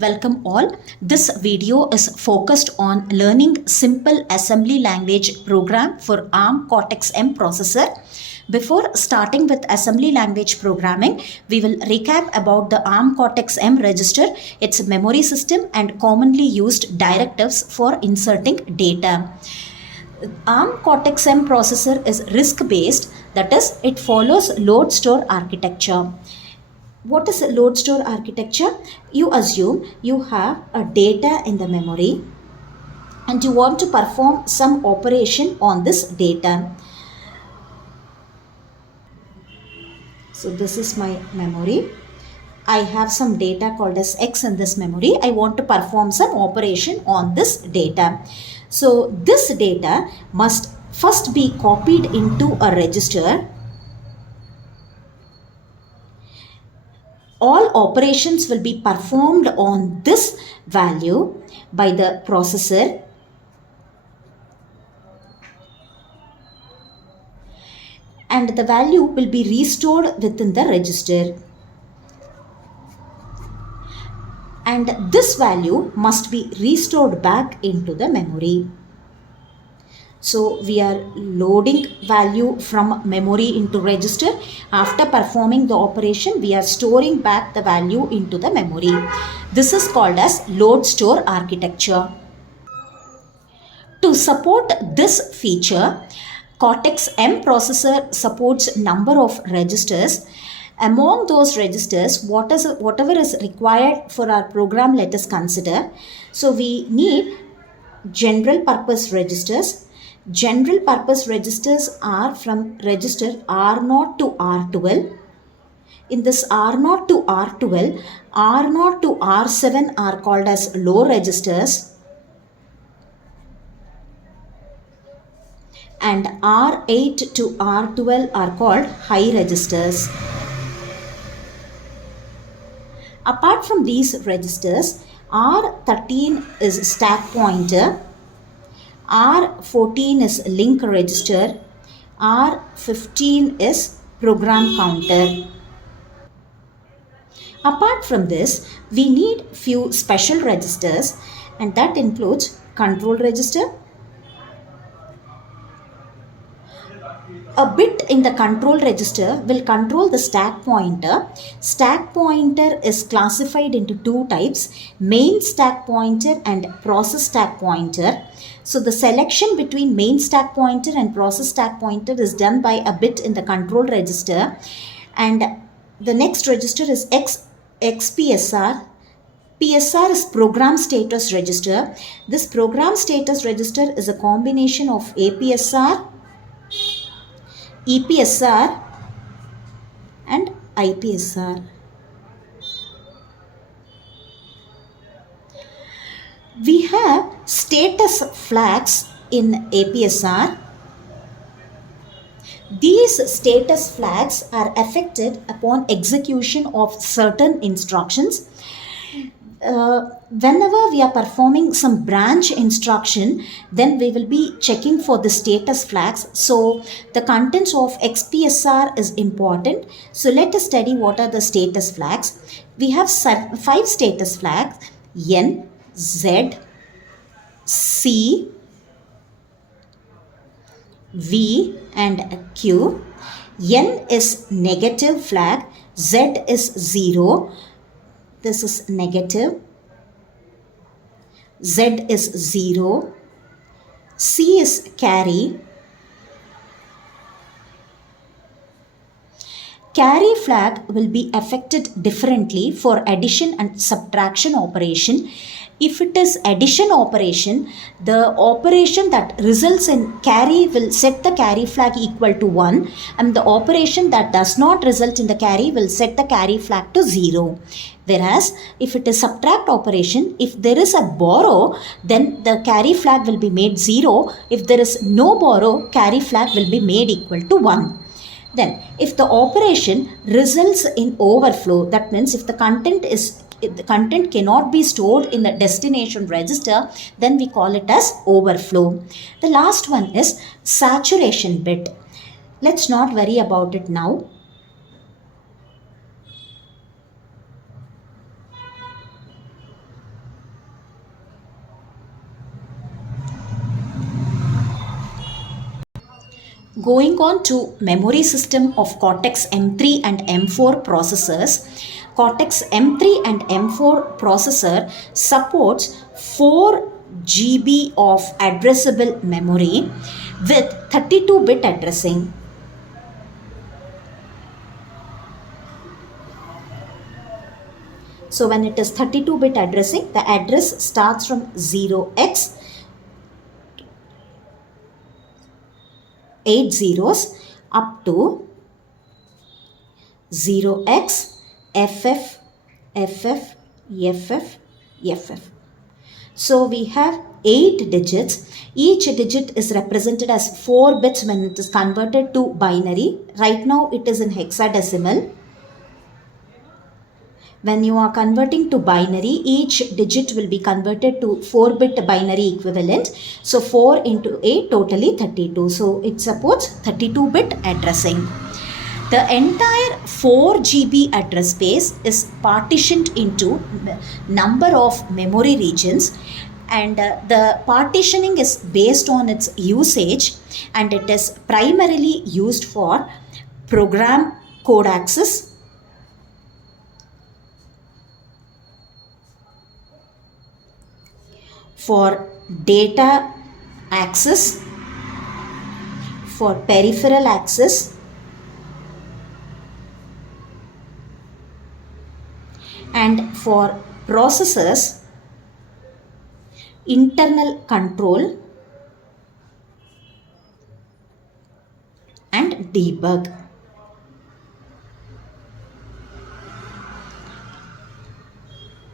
Welcome all. This video is focused on learning simple assembly language program for ARM Cortex-M processor. Before starting with assembly language programming, we will recap about the ARM Cortex-M register, its memory system and commonly used directives for inserting data. ARM Cortex-M processor is RISC-based, that is, it follows load-store architecture. What is a load store architecture? You assume you have a data in the memory and you want to perform some operation on this data. So this is my memory. I have some data called as X in this memory. I want to perform some operation on this data. So this data must first be copied into a register. All operations will be performed on this value by the processor, and the value will be restored within the register. And this value must be restored back into the memory. So we are loading value from memory into register. After performing the operation, we are storing back the value into the memory. This is called as load store architecture. To support this feature, Cortex-M processor supports number of registers. Among those registers, whatever is required for our program, let us consider. So we need general purpose registers. General purpose registers are from register R0 to R12. In this R0 to R12, R0 to R7 are called as low registers and R8 to R12 are called high registers. Apart from these registers, R13 is stack pointer, R14 is link register, R15 is program counter. Apart from this, we need few special registers, and that includes control register. A bit in the control register will control the stack pointer. Stack pointer is classified into two types, main stack pointer and process stack pointer. So the selection between main stack pointer and process stack pointer is done by a bit in the control register. And the next register is XPSR. PSR is program status register. This program status register is a combination of APSR, EPSR and IPSR. We have status flags in APSR. These status flags are affected upon execution of certain instructions. Whenever we are performing some branch instruction, then we will be checking for the status flags. So the contents of XPSR is important. So let us study what are the status flags. We have 5 status flags: N, Z, C, V and Q. N is negative flag, Z is 0. This is negative, Z is 0, C is carry. Carry flag will be affected differently for addition and subtraction operation. If it is addition operation, the operation that results in carry will set the carry flag equal to 1, and the operation that does not result in the carry will set the carry flag to 0. Whereas if it is subtract operation, if there is a borrow, then the carry flag will be made 0. If there is no borrow, carry flag will be made equal to 1. Then if the operation results in overflow, that means if the content cannot be stored in the destination register, then we call it as overflow. The last one is saturation bit. Let's not worry about it now. Going on to memory system of Cortex M3 and M4 processors. Cortex M3 and M4 processor supports 4 GB of addressable memory with 32-bit addressing. So when it is 32-bit addressing, the address starts from 0x, 8 zeros, up to 0x, FF, FF, FF, FF. So we have 8 digits. Each digit is represented as 4 bits when it is converted to binary. Right now it is in hexadecimal. When you are converting to binary, each digit will be converted to 4-bit binary equivalent. So 4 into 8, totally 32. So it supports 32-bit addressing. The entire 4 GB address space is partitioned into number of memory regions, and the partitioning is based on its usage, and it is primarily used for program code access, for data access, for peripheral access, and for processors, internal control, and debug.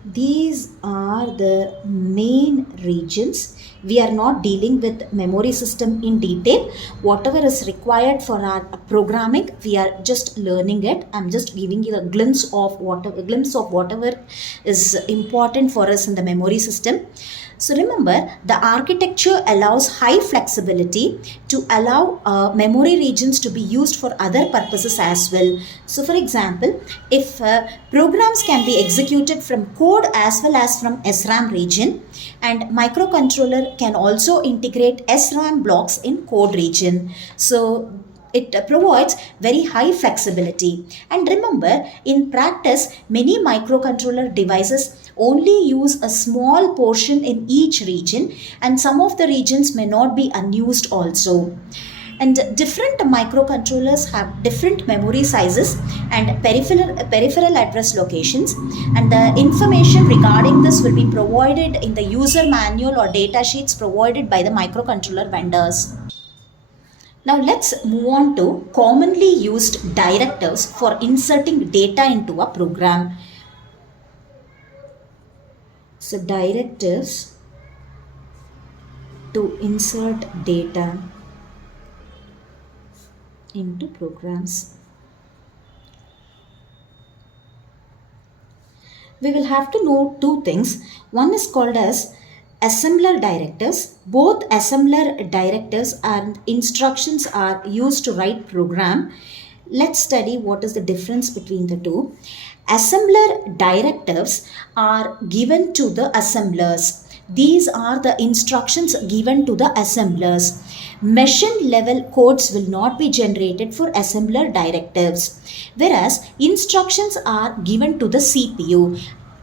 These are the main regions. We are not dealing with memory system in detail. Whatever is required for our programming, we are just learning it. I'm just giving you a glimpse of whatever is important for us in the memory system. So remember, the architecture allows high flexibility to allow memory regions to be used for other purposes as well. So for example, if programs can be executed from code as well as from SRAM region, and microcontroller can also integrate SRAM blocks in code region. So it provides very high flexibility. And remember, in practice, many microcontroller devices only use a small portion in each region, and some of the regions may not be unused also. And different microcontrollers have different memory sizes and peripheral address locations, and the information regarding this will be provided in the user manual or data sheets provided by the microcontroller vendors. Now let's move on to commonly used directives for inserting data into a program. So directives to insert data into programs. We will have to know two things. One is called as assembler directives. Both assembler directives and instructions are used to write program. Let's study what is the difference between the two. Assembler directives are given to the assemblers. These are the instructions given to the assemblers. Machine level codes will not be generated for assembler directives, whereas instructions are given to the CPU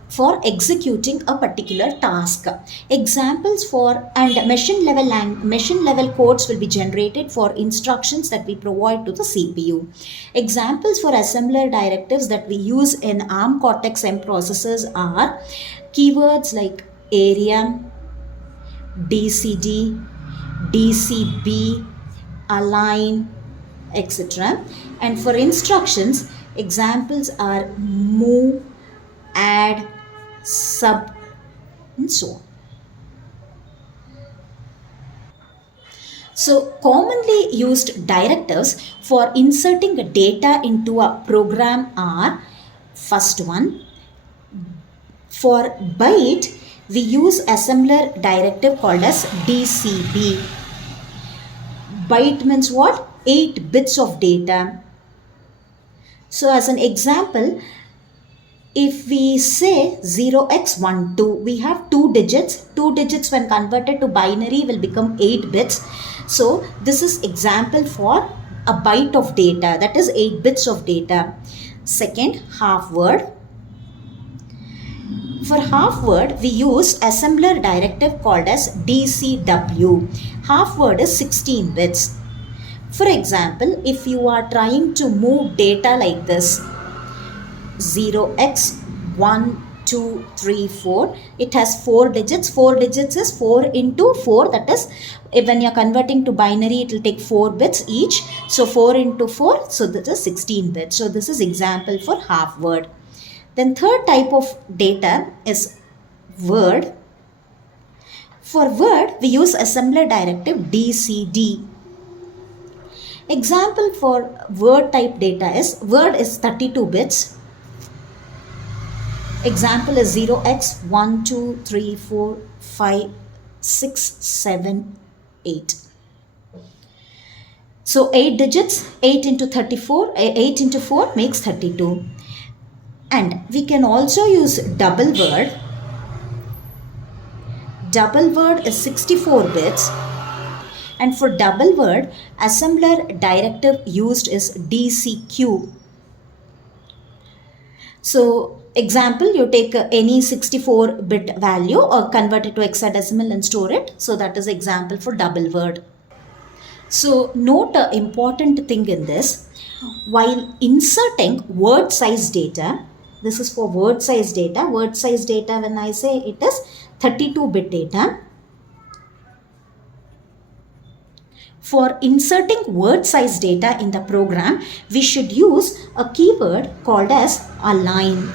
for executing a particular task. Examples for and machine level codes will be generated for instructions that we provide to the CPU. Examples for assembler directives that we use in ARM Cortex-M processors are keywords like area, DCD, DCB, align, etc. And for instructions, examples are move, add, sub, and so on. So commonly used directives for inserting data into a program are, first one, for byte we use assembler directive called as DCB. Byte means what? 8 bits of data. So as an example, if we say 0x12, we have 2 digits. 2 digits when converted to binary will become 8 bits. So this is example for a byte of data, that is 8 bits of data. Second, half word. For half word, we use assembler directive called as DCW. Half word is 16 bits. For example, if you are trying to move data like this, 0x1234, it has 4 digits. 4 digits is 4 into 4, that is, when you are converting to binary, it will take 4 bits each. So 4 into 4, so that is 16 bits. So this is example for half word. Then third type of data is word. For word, we use assembler directive DCD. Example for word type data is, word is 32 bits. Example is 0x12345678. So 8 digits, 8 into 34, 8 into 4 makes 32. And we can also use double word. Double word is 64 bits. And for double word, assembler directive used is DCQ. So example, you take any 64-bit value or convert it to hexadecimal and store it. So that is example for double word. So note an important thing in this. While inserting word size data, this is for word size data. Word size data, when I say it is 32-bit data. For inserting word size data in the program, we should use a keyword called as align.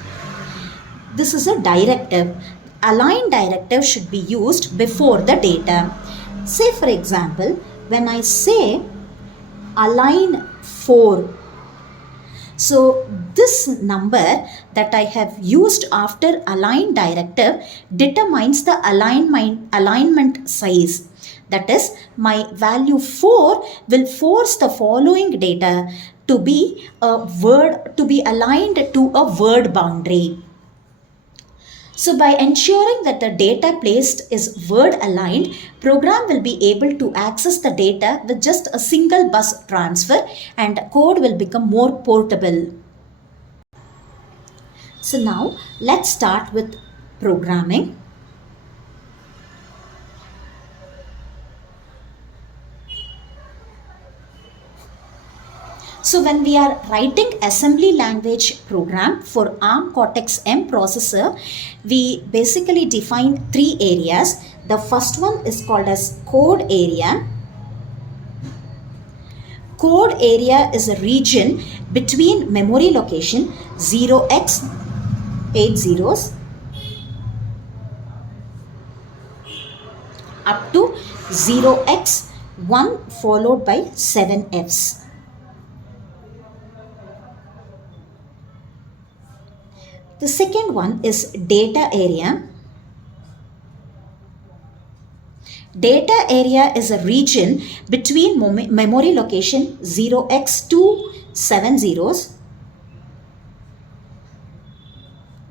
This is a directive. Align directive should be used before the data. Say for example, when I say align 4, so this number that I have used after align directive determines the alignment size. That is, my value 4 will force the following data to be aligned to a word boundary. So by ensuring that the data placed is word aligned, program will be able to access the data with just a single bus transfer and code will become more portable. So now let's start with programming. So when we are writing assembly language program for ARM CortexM processor, we basically define 3 areas. The first one is called as code area. Code area is a region between memory location 0x80 up to 0x1 followed by 7Fs. The second one is data area. Data area is a region between memory location 0x2 7zeros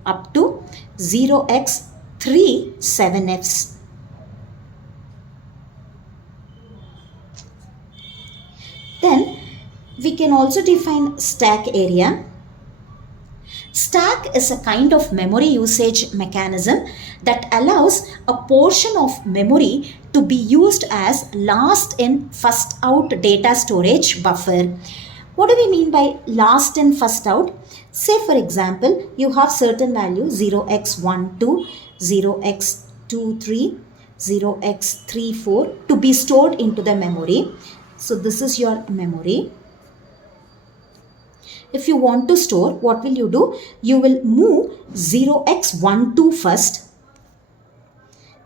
up to 0x3 7Fs. Then we can also define stack area. Stack is a kind of memory usage mechanism that allows a portion of memory to be used as last in first out data storage buffer. What do we mean by last in first out? Say for example, you have certain value 0x12, 0x23, 0x34 to be stored into the memory. So this is your memory. If you want to store, what will you do? You will move 0x12 first.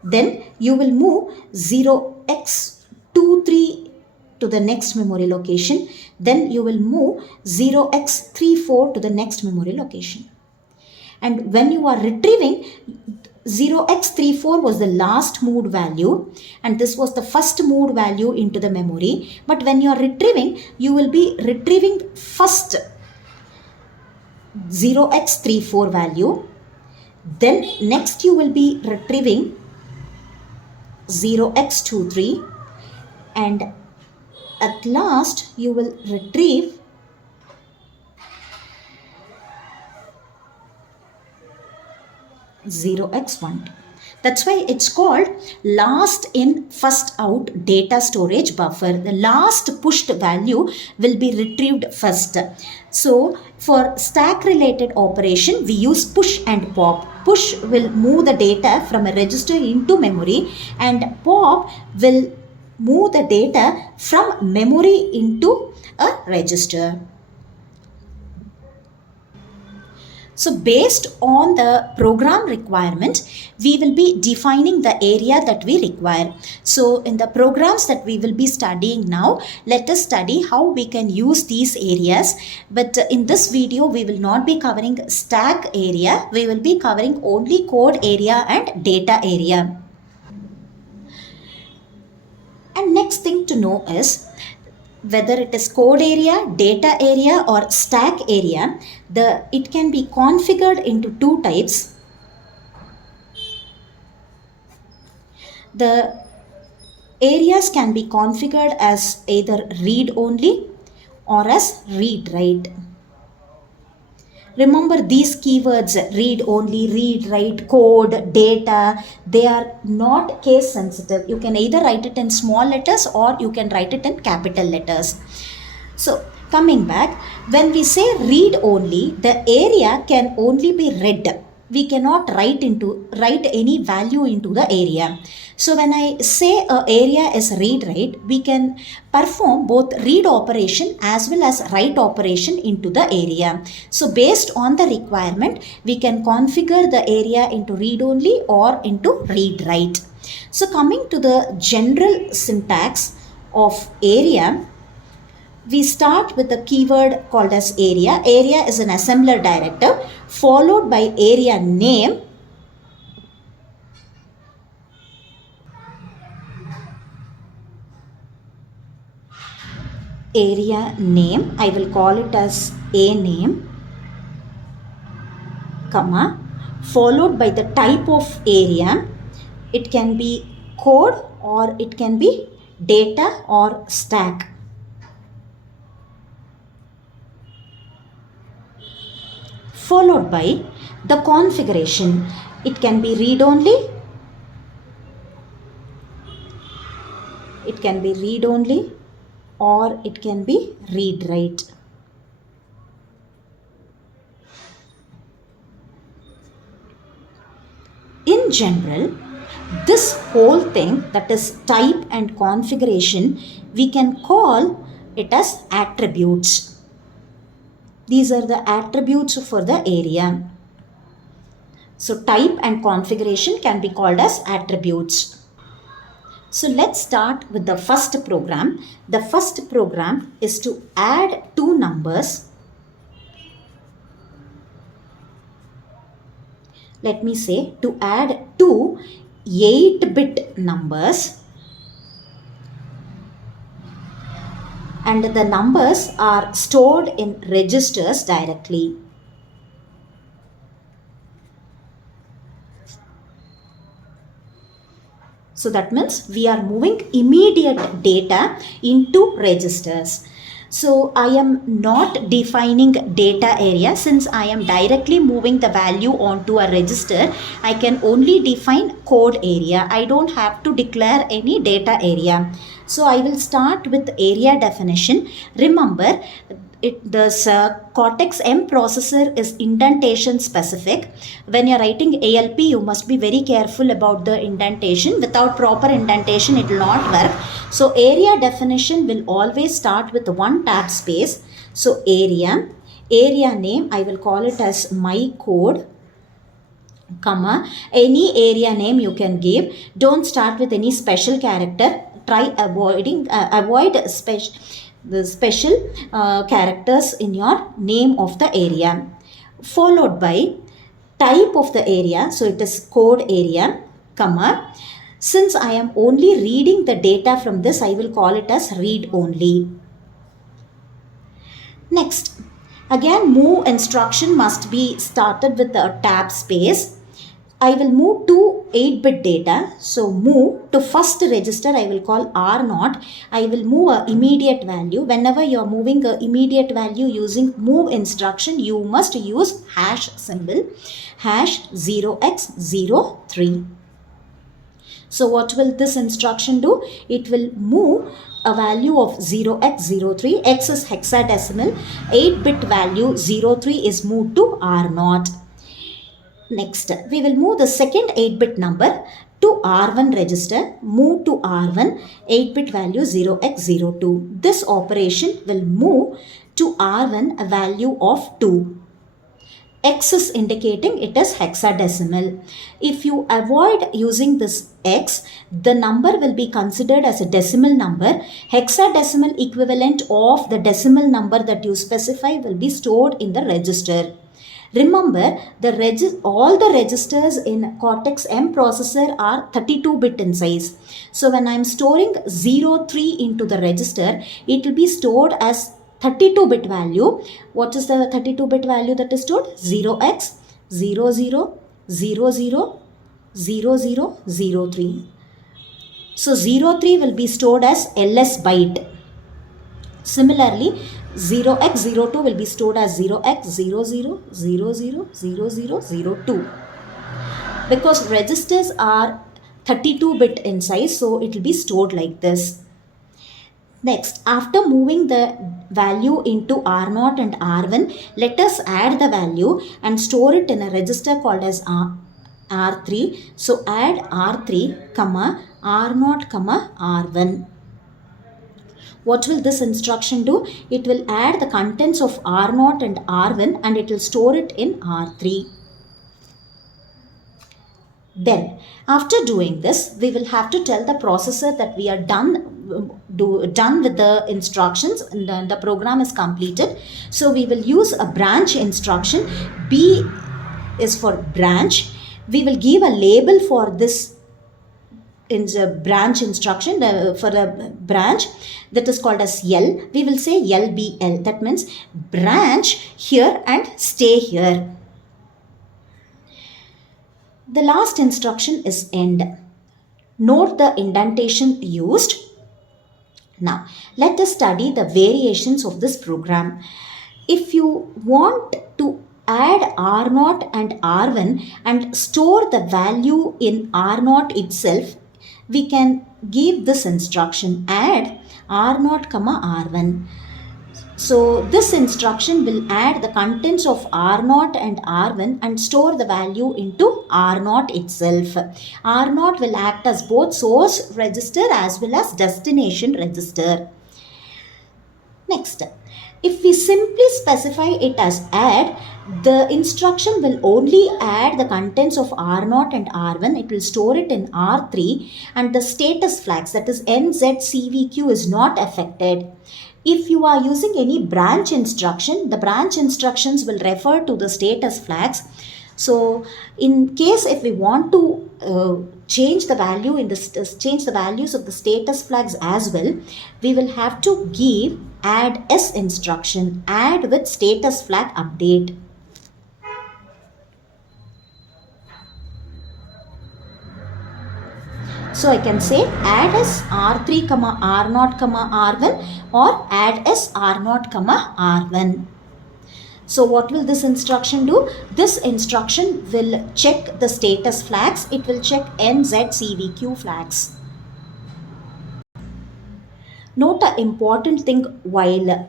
Then you will move 0x23 to the next memory location. Then you will move 0x34 to the next memory location. And when you are retrieving, 0x34 was the last moved value and this was the first moved value into the memory. But when you are retrieving, you will be retrieving first 0x34 value. Then next you will be retrieving 0x23 and At last, you will retrieve 0x1. That's why it's called last in first out data storage buffer. The last pushed value will be retrieved first. So for stack related operation, we use push and pop. Push will move the data from a register into memory, and pop will move the data from memory into a register. So based on the program requirement, we will be defining the area that we require. So in the programs that we will be studying now, let us study how we can use these areas. But in this video, we will not be covering stack area. We will be covering only code area and data area. And next thing to know is, whether it is code area, data area or stack area, it can be configured into two types. The areas can be configured as either read only or as read write. Remember these keywords, read only, read write, code, data, they are not case sensitive. You can either write it in small letters or you can write it in capital letters. So coming back, when we say read only, the area can only be read. We cannot write any value into the area. So when I say a area is read write, we can perform both read operation as well as write operation into the area. So based on the requirement, we can configure the area into read only or into read write. So coming to the general syntax of area, we start with the keyword called as area. Area is an assembler directive followed by area name. Area name, I will call it as a name, comma, followed by the type of area. It can be code or it can be data or stack. Followed by the configuration. It can be read only, it can be read only or it can be read write. In general, this whole thing, that is type and configuration, we can call it as attributes. These are the attributes for the area. So type and configuration can be called as attributes. So let's start with the first program. The first program is to add two numbers. Let me say to add two 8-bit numbers. And the numbers are stored in registers directly. So that means we are moving immediate data into registers. So I am not defining data area. Since I am directly moving the value onto a register, I can only define code area. I don't have to declare any data area. So I will start with area definition. Remember, this CortexM processor is indentation specific. When you are writing ALP, you must be very careful about the indentation. Without proper indentation, it will not work. So area definition will always start with one tab space. So area name, I will call it as my code, comma, any area name you can give. Don't start with any special character. Try avoid the special characters in your name of the area. Followed by type of the area. So it is code area, comma. Since I am only reading the data from this, I will call it as read only. Next, again move instruction must be started with a tab space. I will move to 8-bit data. So move to first register, I will call R0. I will move a immediate value. Whenever you are moving a immediate value using move instruction, you must use hash symbol, hash 0x03. So what will this instruction do? It will move a value of 0x03. X is hexadecimal. 8-bit value 03 is moved to R0. Next, we will move the second 8-bit number to R1 register. Move to R1, 8-bit value 0x02. This operation will move to R1 a value of 2. X is indicating it is hexadecimal. If you avoid using this X, the number will be considered as a decimal number. Hexadecimal equivalent of the decimal number that you specify will be stored in the register. Remember, all the registers in CortexM processor are 32-bit in size. So when I am storing 03 into the register, it will be stored as 32-bit value. What is the 32-bit value that is stored? 0x00000003. So 03 will be stored as LS byte. Similarly, 0x02 will be stored as 0x00000002. Because registers are 32-bit in size, so it will be stored like this. Next, after moving the value into R0 and R1, let us add the value and store it in a register called as R3. So add R3, R0, R1. What will this instruction do? It will add the contents of R0 and R1 and it will store it in R3. Then, after doing this, we will have to tell the processor that we are done with the instructions and the program is completed. So we will use a branch instruction. B is for branch. We will give a label for this in the branch instruction for a branch that is called as L. We will say LBL. That means branch here and stay here. The last instruction is end. Note the indentation used. Now, let us study the variations of this program. If you want to add R0 and R1 and store the value in R0 itself, we can give this instruction, add R0, R1. So this instruction will add the contents of R0 and R1 and store the value into R0 itself. R0 will act as both source register as well as destination register. Next, if we simply specify it as add, the instruction will only add the contents of R0 and R1. It will store it in R3 and the status flags, that is NZCVQ, is not affected. If you are using any branch instruction, the branch instructions will refer to the status flags. So in case if we want to change the value in change the values of the status flags as well, we will have to give add S instruction, add with status flag update. So I can say add S R3, R0, R1 or add S R0, R1. So what will this instruction do? This instruction will check the status flags. It will check NZCVQ flags. Note an important thing while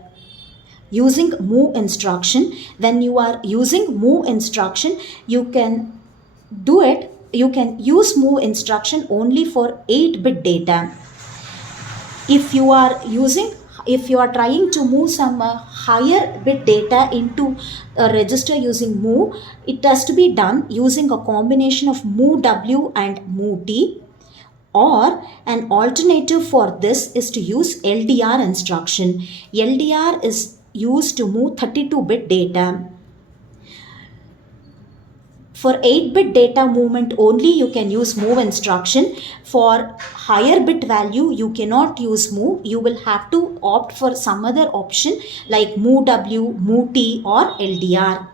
using move instruction. When you are using move instruction, you can do it. You can use move instruction only for 8-bit data. If you are trying to move some higher bit data into a register using move, it has to be done using a combination of move W and move T, or an alternative for this is to use LDR instruction. LDR is used to move 32-bit data. For 8-bit data movement only, you can use move instruction. For higher bit value, you cannot use move. You will have to opt for some other option like move W, move T or LDR.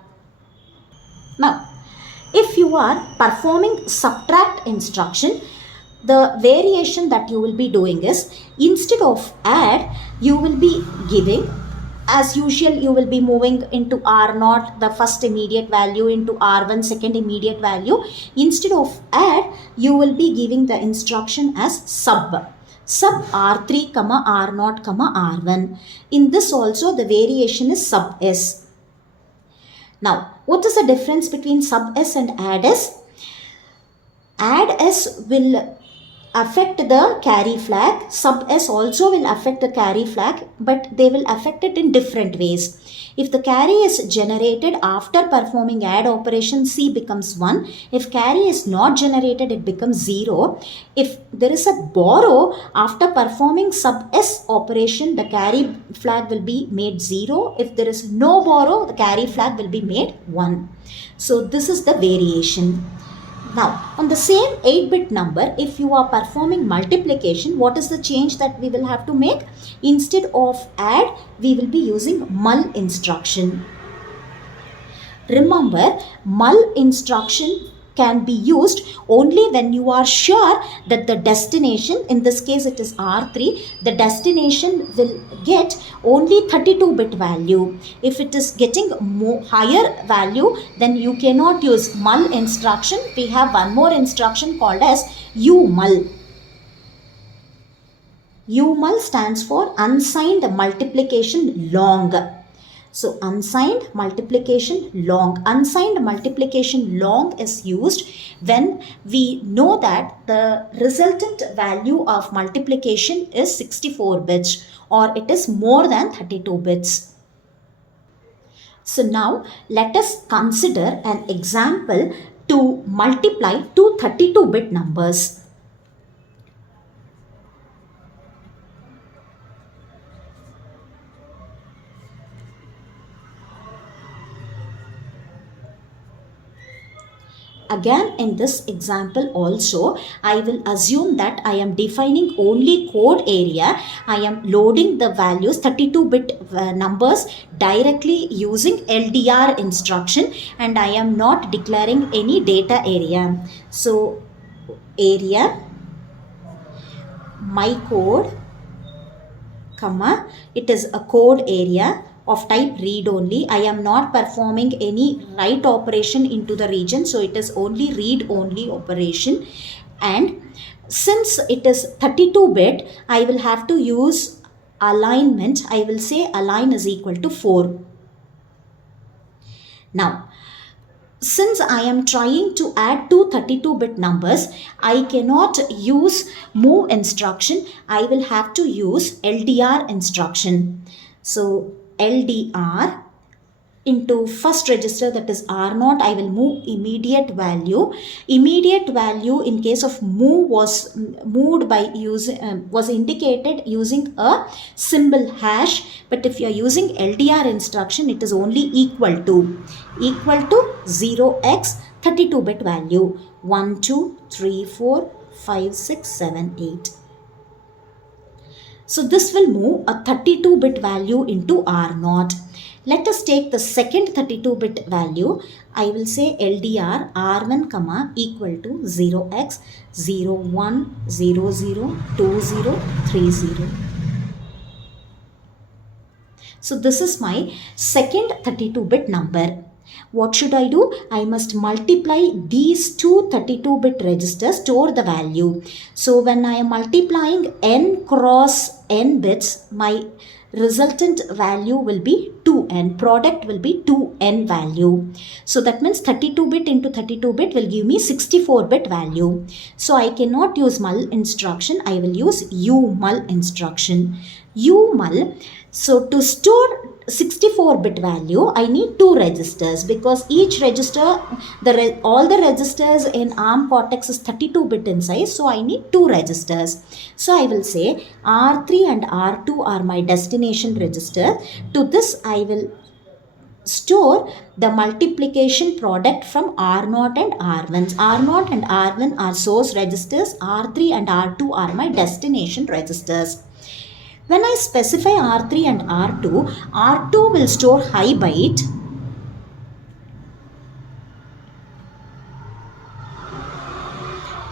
Now, If you are performing subtract instruction, the variation that you will be doing is, instead of add, you will be giving, as usual, you will be moving into R0, the first immediate value, into R1, second immediate value. Instead of add, you will be giving the instruction as sub R3, R0, R1. In this also, the variation is sub S. Now, what is the difference between sub S and add S? Add S will affect the carry flag. Sub S also will affect the carry flag, but they will affect it in different ways. If the carry is generated after performing add operation, C becomes 1. If carry is not generated, it becomes 0. If there is a borrow after performing sub S operation, the carry flag will be made 0. If there is no borrow, the carry flag will be made 1. So this is the variation. Now, on the same 8-bit number, if you are performing multiplication, what is the change that we will have to make? Instead of add, we will be using mul instruction. Remember, mul instruction can be used only when you are sure that the destination, in this case it is R3, the destination will get only 32-bit value. If it is getting higher value, then you cannot use mul instruction. We have one more instruction called as umul. Umul stands for unsigned multiplication long. So unsigned multiplication long. Unsigned multiplication long is used when we know that the resultant value of multiplication is 64 bits or it is more than 32 bits. So now let us consider an example to multiply two 32-bit numbers. Again, in this example also, I will assume that I am defining only code area. I am loading the values 32-bit numbers directly using LDR instruction, and I am not declaring any data area. So area, my code, comma, it is a code area of type read only. I am not performing any write operation into the region, so it is only read only operation. And since it is 32-bit, I will have to use alignment. I will say align is equal to 4. Now, since I am trying to add two 32-bit numbers, I cannot use move instruction. I will have to use LDR instruction. So LDR into first register, that is R0, I will move immediate value. Immediate value in case of move was moved by using was indicated using a symbol hash, but if you are using LDR instruction, it is only equal to 0x 32-bit value 1 2 3 4 5 6 7 8. So this will move a 32-bit value into R0. Let us take the second 32-bit value. I will say LDR R1 comma equal to 0x 01 00 20 30. So this is my second 32-bit number. What should I do? I must multiply these two 32-bit registers, store the value. So when I am multiplying n cross n bits, my resultant value will be 2n. Product will be 2n value. So that means 32-bit into 32-bit will give me 64-bit value. So I cannot use mul instruction. I will use umul instruction. Umul. So to store 64-bit value, I need two registers, because each register, all the registers in ARM Cortex is 32-bit in size. So I need two registers. So I will say R3 and R2 are my destination register. To this I will store the multiplication product from R0 and R1. R0 and R1 are source registers. R3 and R2 are my destination registers. When I specify R3 and R2, R2 will store high byte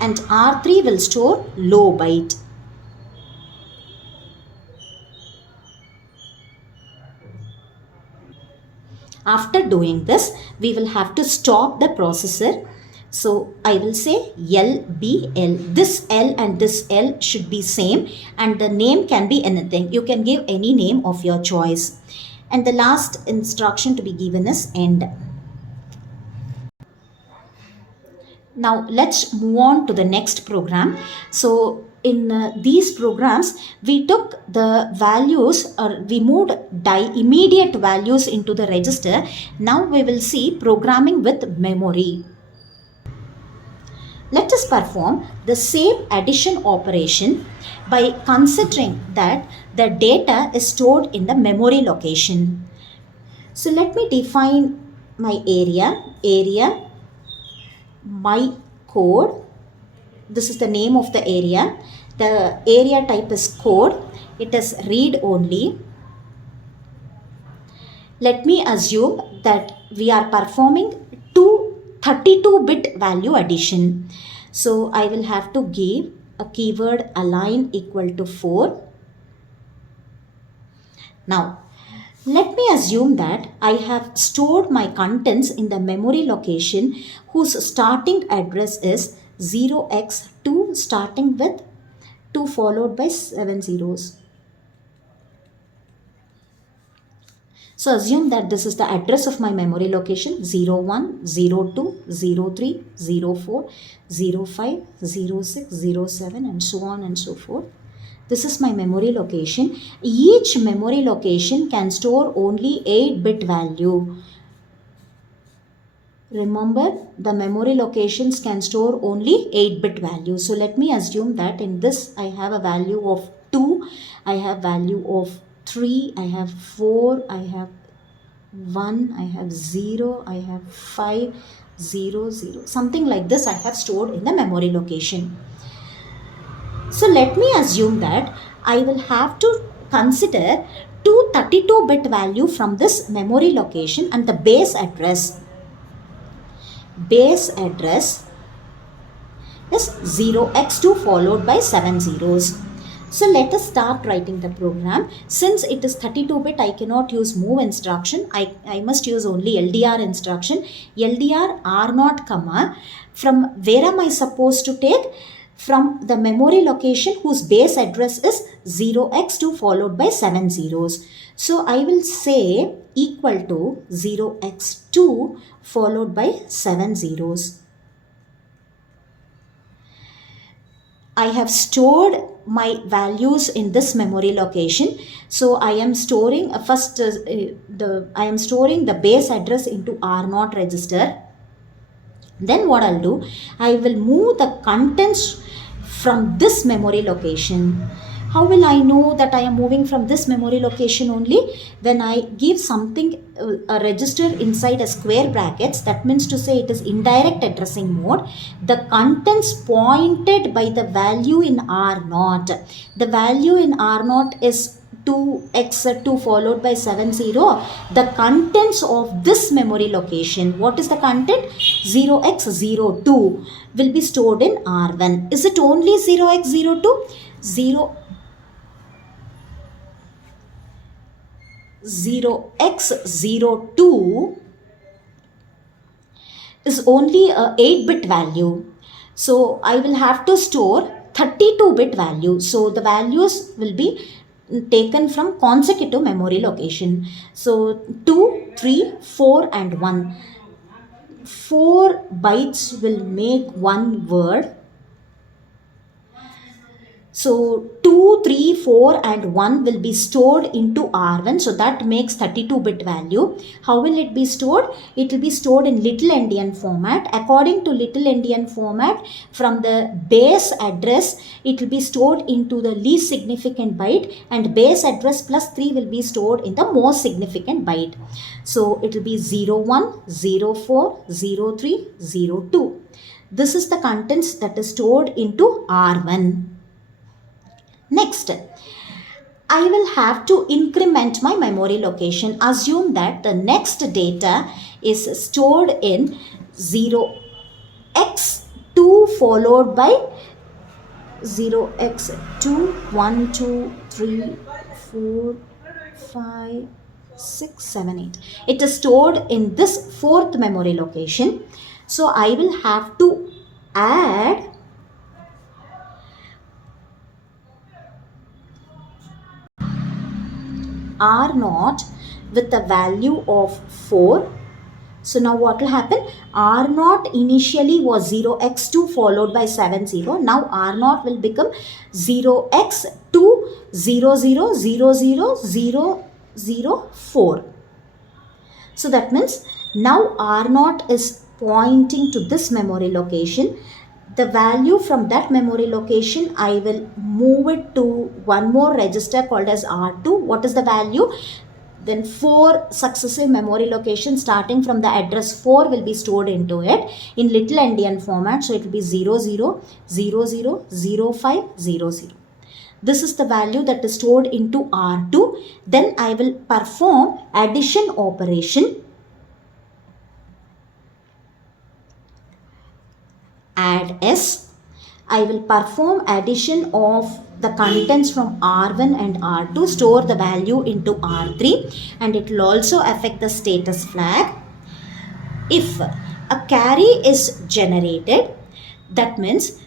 and R3 will store low byte. After doing this, we will have to stop the processor. So I will say LBL. This L and this L should be same, and the name can be anything. You can give any name of your choice. And the last instruction to be given is end. Now let's move on to the next program. So in these programs, we took the values, or we moved immediate values into the register. Now we will see programming with memory. Let us perform the same addition operation by considering that the data is stored in the memory location. So let me define my area, my code. This is the name of the area. The area type is code. It is read only. Let me assume that we are performing 32-bit value addition. So I will have to give a keyword align equal to 4. Now let me assume that I have stored my contents in the memory location whose starting address is 0x2 starting with 2 followed by 7 zeros. So assume that this is the address of my memory location 01, 02, 03, 04, 05, 06, 07 and so on and so forth. This is my memory location. Each memory location can store only 8-bit value. Remember, the memory locations can store only 8-bit value. So let me assume that in this I have a value of 2, I have value of 3, I have 4, I have 1, I have 0, I have 5, 0, 0. Something like this I have stored in the memory location. So let me assume that I will have to consider two 32-bit value from this memory location and the base address. Base address is 0x2 followed by 7 zeros. So let us start writing the program. Since it is 32-bit, I cannot use move instruction. I must use only LDR instruction. LDR R0 comma. From where am I supposed to take? From the memory location whose base address is 0x2 followed by 7 zeros. So I will say equal to 0x2 followed by 7 zeros. I have stored my values in this memory location. So I am storing I am storing the base address into R0 register. Then what I'll do, I will move the contents from this memory location. How will I know that I am moving from this memory location only? When I give something, a register inside a square brackets, that means to say it is indirect addressing mode. The contents pointed by the value in R0. The value in R0 is 2x2 followed by 70. The contents of this memory location, what is the content? 0x02 will be stored in R1. Is it only 0x02? 0x02 is only a 8-bit value. So I will have to store 32-bit value. So the values will be taken from consecutive memory location. So 2, 3, 4 and 1. 4 bytes will make one word. So 2, 3, 4 and 1 will be stored into R1. So that makes 32-bit value. How will it be stored? It will be stored in little endian format. According to little endian format, from the base address, it will be stored into the least significant byte, and base address plus 3 will be stored in the most significant byte. So it will be 01, 04, 03, 02. This is the contents that is stored into R1. Next, I will have to increment my memory location. Assume that the next data is stored in 0x2 2 followed by 0x2, 1, 2, 3, 4, 5, 6, 7, 8. It is stored in this fourth memory location. So I will have to add R0 with a value of 4. So now what will happen? R0 initially was 0x2 followed by 7, 0. Now R0 will become 0x2 0, 0, 0, 0, 0, 0, 4. So that means now R0 is pointing to this memory location. The value from that memory location, I will move it to one more register called as R2. What is the value? Then 4 successive memory locations starting from the address 4 will be stored into it in little endian format. So it will be 00, 00, 05, 00. This is the value that is stored into R2. Then I will perform addition operation. Add S. I will perform addition of the contents from R1 and R2, store the value into R3, and it will also affect the status flag. If a carry is generated, that means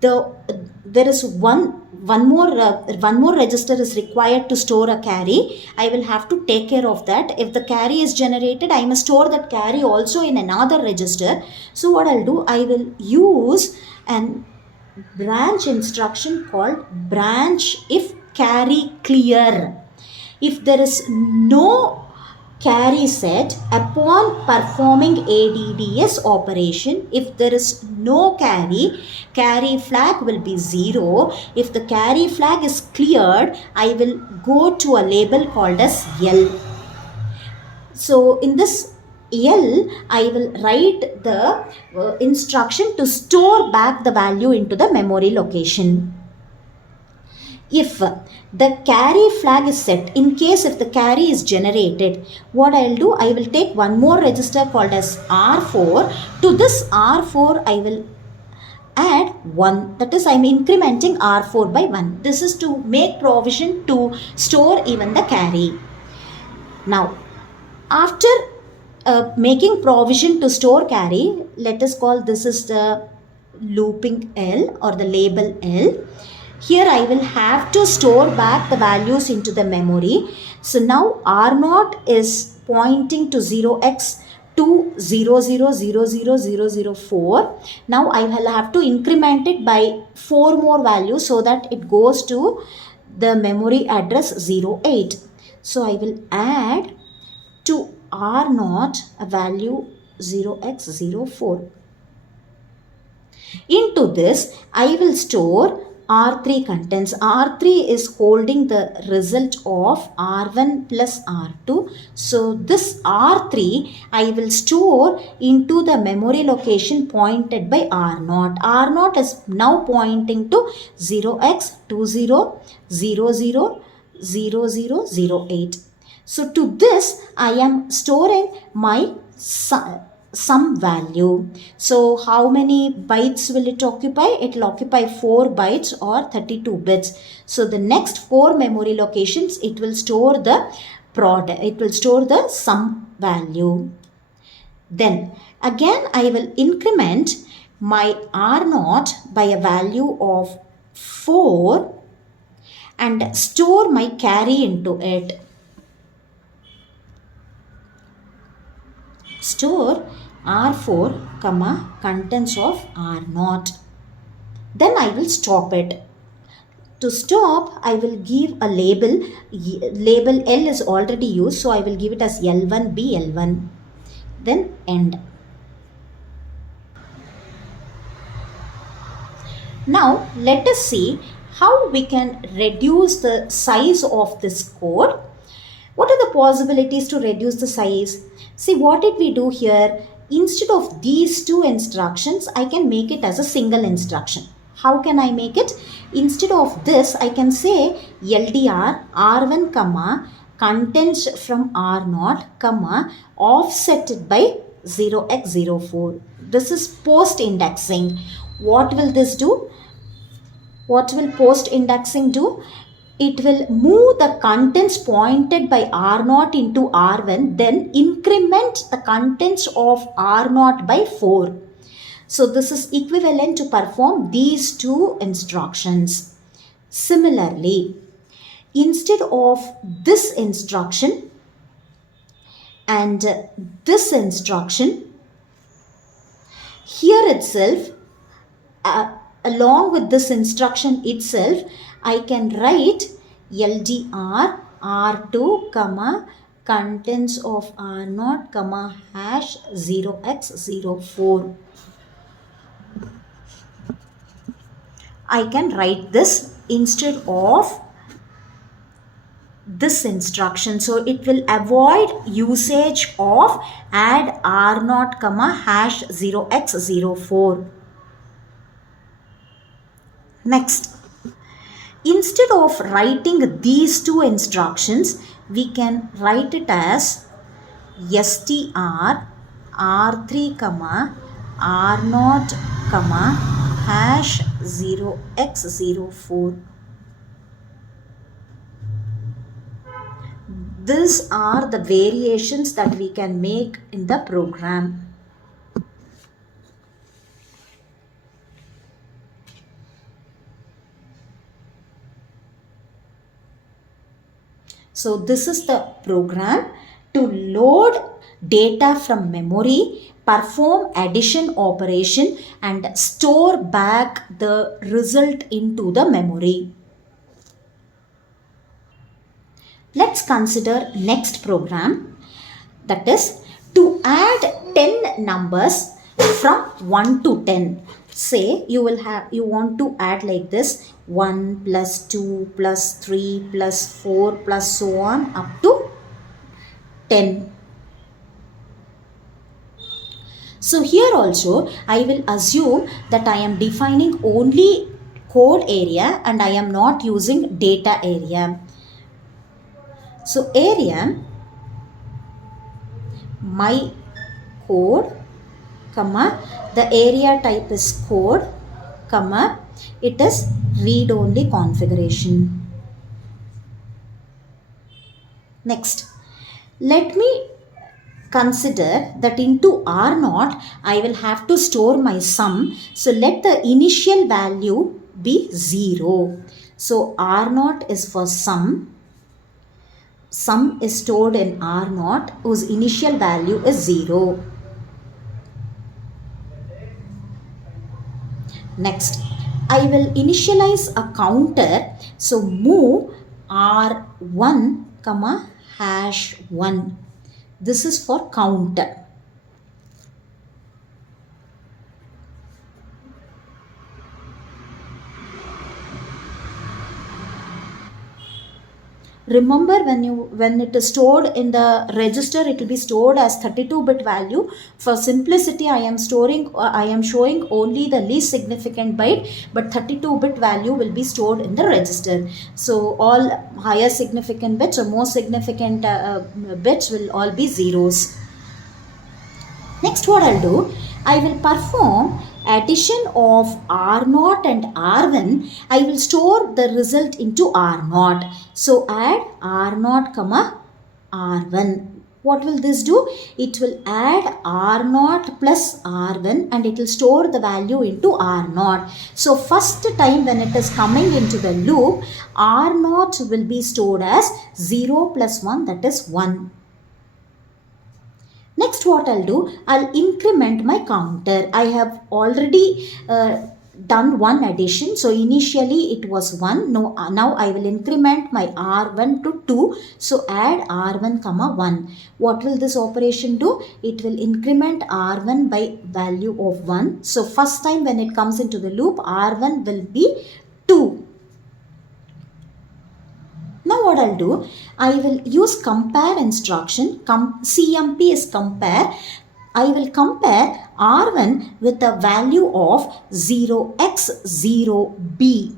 there is one more register is required to store a carry. I will have to take care of that. If the carry is generated, I must store that carry also in another register. So what I'll do, I will use an branch instruction called branch if carry clear. If there is no carry set upon performing ADDS operation, if there is no carry flag will be 0. If the carry flag is cleared, I will go to a label called as L. So in this L, I will write the instruction to store back the value into the memory location. If the carry flag is set, in case if the carry is generated, what I will do, I will take one more register called as R4. To this R4, I will add 1. That is, I am incrementing R4 by 1. This is to make provision to store even the carry. Now, after making provision to store carry, let us call this is the looping L or the label L. Here I will have to store back the values into the memory. So now R0 is pointing to 0x2 00000004. Now I will have to increment it by 4 more values so that it goes to the memory address 08. So I will add to R0 a value 0x04. Into this, I will store R3 contents. R3 is holding the result of R1 plus R2. So this R3 I will store into the memory location pointed by R0. R0 is now pointing to 0x20000008. So to this I am storing my some value. So how many bytes will it occupy? It will occupy 4 bytes or 32 bits. So the next 4 memory locations, it will store the product, it will store the sum value. Then again I will increment my R0 by a value of 4 and store my carry into it. Store R4, contents of R0. Then I will stop it. To stop, I will give a label. Label L is already used, so I will give it as L1 B L1. Then end. Now let us see how we can reduce the size of this code. What are the possibilities to reduce the size? See, what did we do here? Instead of these two instructions, I can make it as a single instruction. How can I make it? Instead of this, I can say LDR R1, contents from R0, offset by 0x04. This is post indexing. what will this do? What will post indexing do? It will move the contents pointed by R0 into R1, then increment the contents of R0 by 4. So this is equivalent to perform these two instructions. Similarly, instead of this instruction and this instruction, here itself, along with this instruction itself, I can write LDR R2, comma, contents of R0, comma, hash 0x04. I can write this instead of this instruction. So it will avoid usage of add R0, comma, hash 0x04. Next, instead of writing these two instructions, we can write it as str r3, comma, r0, comma, hash 0x04. These are the variations that we can make in the program. So this is the program to load data from memory, perform addition operation and store back the result into the memory. Let's consider next program, that is to add 10 numbers from 1 to 10. Say you want to add like this: 1 plus 2 plus 3 plus 4 plus so on up to 10. So here also I will assume that I am defining only code area and I am not using data area. So area, my code, comma, the area type is code, comma, it is read-only configuration. Next, let me consider that into R0 I will have to store my sum. So let the initial value be 0. So R0 is for sum. Sum is stored in R0 whose initial value is 0. Next, I will initialize a counter. So move R1, comma, hash 1. This is for counter. Remember, when it is stored in the register, it will be stored as 32-bit value. For simplicity, I am showing only the least significant byte, but 32-bit value will be stored in the register. So all higher significant bits or more significant bits will all be zeros. Next, what I'll do, I will perform addition of R0 and R1. I will store the result into R0. So add R0, comma, R1. What will this do? It will add R0 plus R1 and it will store the value into R0. So first time when it is coming into the loop, R0 will be stored as 0 plus 1, that is 1. Next, what I'll do, I'll increment my counter. I have already done one addition. So initially it was 1. Now I will increment my R1 to 2. So add R1, comma, 1. What will this operation do? It will increment R1 by value of 1. So first time when it comes into the loop, R1 will be 2. Now what I'll do, I will use compare instruction. CMP is compare. I will compare R1 with the value of 0x0b.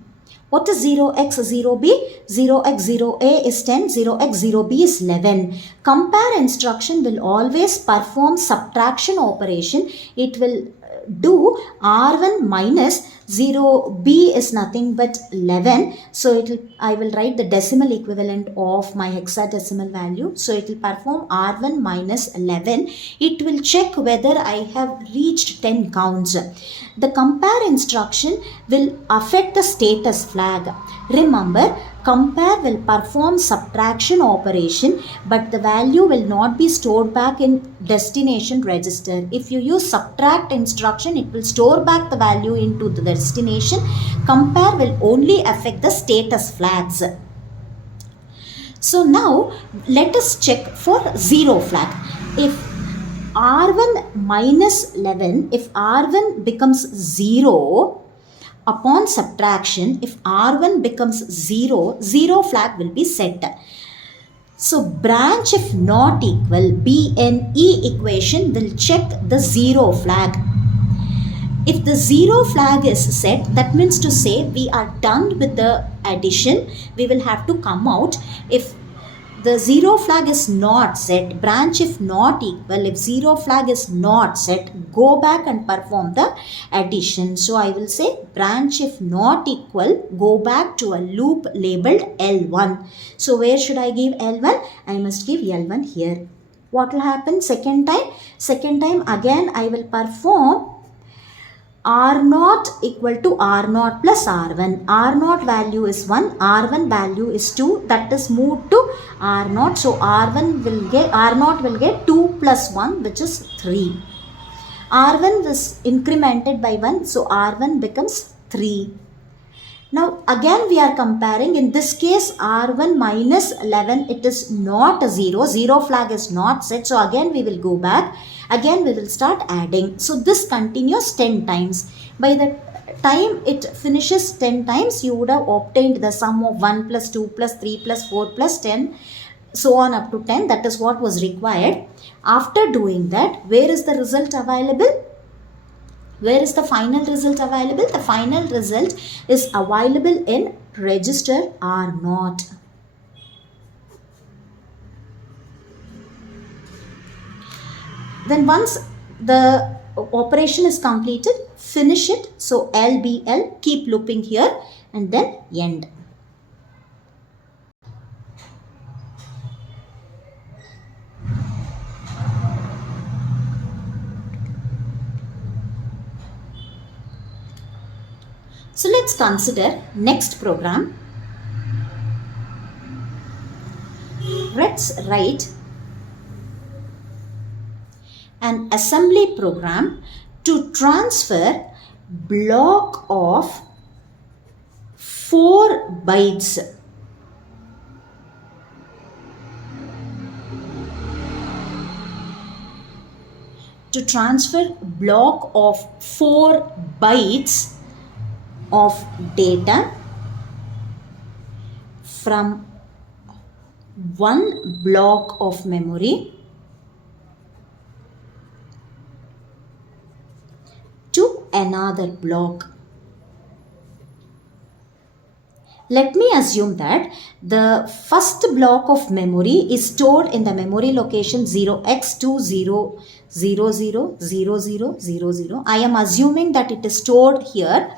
What is 0x0b? 0x0a is 10, 0x0b is 11. Compare instruction will always perform subtraction operation. It will do R1 minus 0b is nothing but 11. So I will write the decimal equivalent of my hexadecimal value. So it will perform R1 minus 11. It will check whether I have reached 10 counts. The compare instruction will affect the status flag. Remember, compare will perform subtraction operation, but the value will not be stored back in destination register. If you use subtract instruction, it will store back the value into the destination. Compare will only affect the status flags. So now let us check for 0 flag. If R1 minus 11, if R1 becomes 0, upon subtraction, if R1 becomes 0, 0 flag will be set. So branch if not equal, BNE equation will check the 0 flag. If the 0 flag is set, that means to say we are done with the addition. We will have to come out. If the 0 flag is not set, branch if not equal, if 0 flag is not set, go back and perform the addition. So I will say branch if not equal, go back to a loop labeled L1. So where should I give L1? I must give L1 here. What will happen second time? Second time again I will perform R0 equal to R0 plus R1. R0 value is 1, R1 value is 2, that is moved to R0. So R0 will get 2 plus 1, which is 3. R1 is incremented by 1, so R1 becomes 3. Now again we are comparing. In this case R1 minus 11, it is not a 0. 0 flag is not set. So again we will go back. Again we will start adding. So this continues 10 times. By the time it finishes 10 times, you would have obtained the sum of 1 plus 2 plus 3 plus 4 plus 10, so on up to 10. That is what was required. After doing that, where is the result available? Where is the final result available? The final result is available in register R0. Then once the operation is completed, finish it. So LBL, keep looping here and then end. So let's consider next program. Let's write an assembly program to transfer block of 4 bytes to transfer block of 4 bytes of data from one block of memory to another block. Let me assume that the first block of memory is stored in the memory location 0x20000000. I am assuming that it is stored here,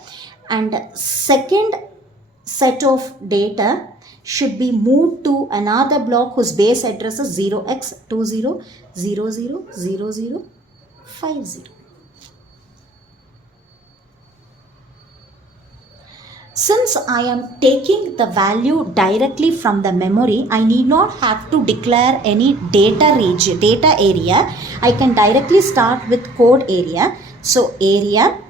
and second set of data should be moved to another block whose base address is 0x20000050. Since I am taking the value directly from the memory, I need not have to declare any data area. I can directly start with code area. So area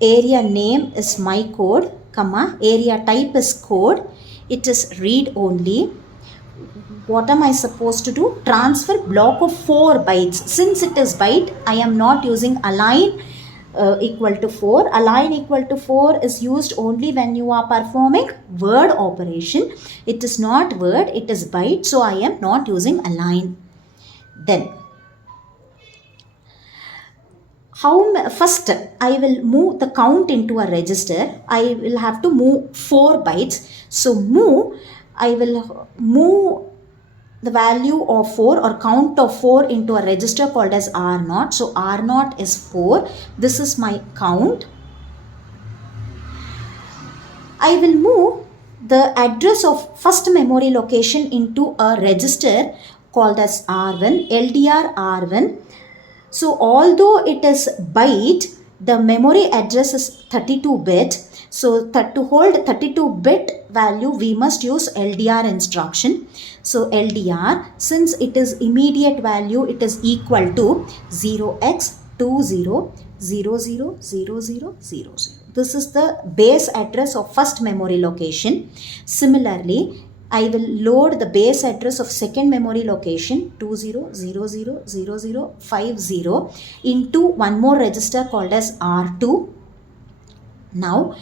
name is my code, comma, area type is code. It is read only. What am I supposed to do? Transfer block of 4 bytes. Since it is byte, I am not using align equal to 4. Align equal to 4 is used only when you are performing word operation. It is not word, it is byte. So I am not using align. Then first I will move the count into a register. I will have to move 4 bytes. So I will move the value of 4 or count of 4 into a register called as R0. So R0 is 4. This is my count. I will move the address of first memory location into a register called as R1, LDR R1. So although it is byte, the memory address is 32-bit. So to hold 32-bit value, we must use LDR instruction. So LDR, since it is immediate value, it is equal to 0x20000000. This is the base address of first memory location. Similarly, I will load the base address of second memory location 20000050 into one more register called as R2. Now,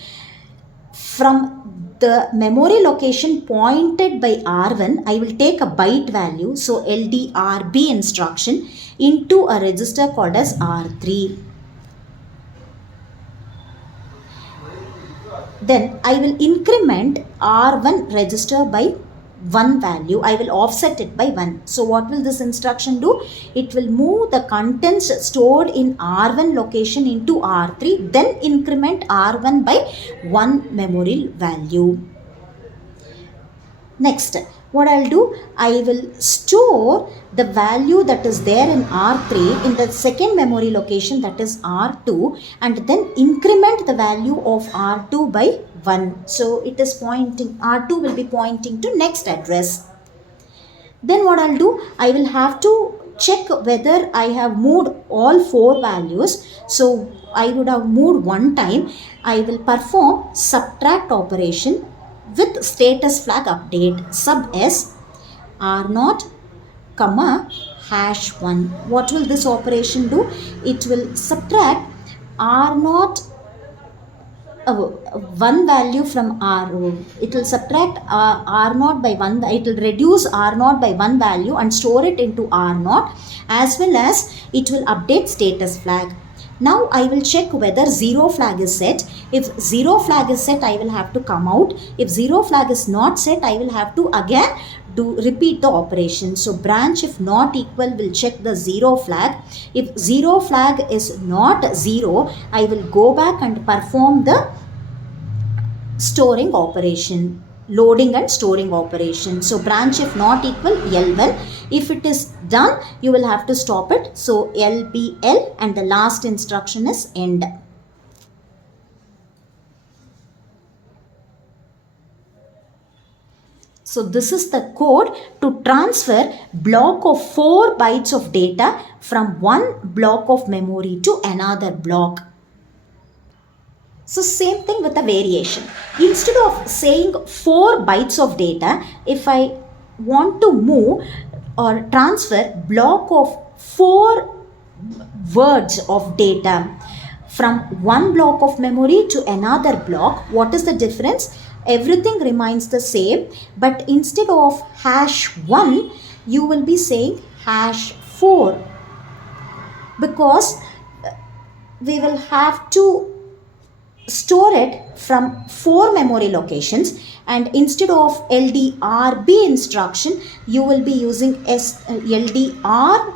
from the memory location pointed by R1, I will take a byte value, so LDRB instruction, into a register called as R3. Then I will increment R1 register by 1 value. I will offset it by 1. So what will this instruction do? It will move the contents stored in R1 location into R3, then increment R1 by 1 memory value. Next, what I'll do, I will store the value that is there in R3 in the second memory location, that is R2, and then increment the value of R2 by 1. So it is pointing, R2 will be pointing to next address. Then what I'll do, I will have to check whether I have moved all 4 values. So I would have moved one time. I will perform subtract operation with status flag update sub s R0 comma #1. What will this operation do? It will subtract R0 one value from R. It will subtract R0 by 1. It will reduce R0 by 1 value and store it into R0, as well as it will update status flag. Now I will check whether 0 flag is set. If 0 flag is set, I will have to come out. If 0 flag is not set, I will have to again repeat the operation. So branch if not equal will check the 0 flag. If 0 flag is not 0, I will go back and perform the storing operation, loading and storing operation. So branch if not equal L1. If it is done, you will have to stop it. So LBL and the last instruction is end. So this is the code to transfer block of 4 bytes of data from one block of memory to another block. So same thing with the variation. Instead of saying 4 bytes of data, if I want to move or transfer block of 4 words of data from one block of memory to another block, what is the difference? Everything remains the same, but instead of #1, you will be saying #4, because we will have to store it from 4 memory locations, and instead of LDRB instruction, you will be using LDR.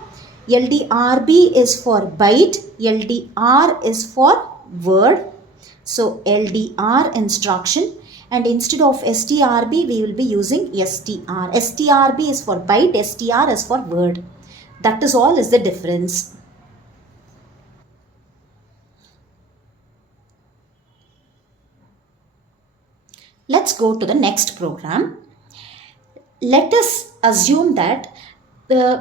LDRB is for byte, LDR is for word. So LDR instruction, and instead of STRB, we will be using STR. STRB is for byte, STR is for word. That is all is the difference. Let's go to the next program. Let us assume that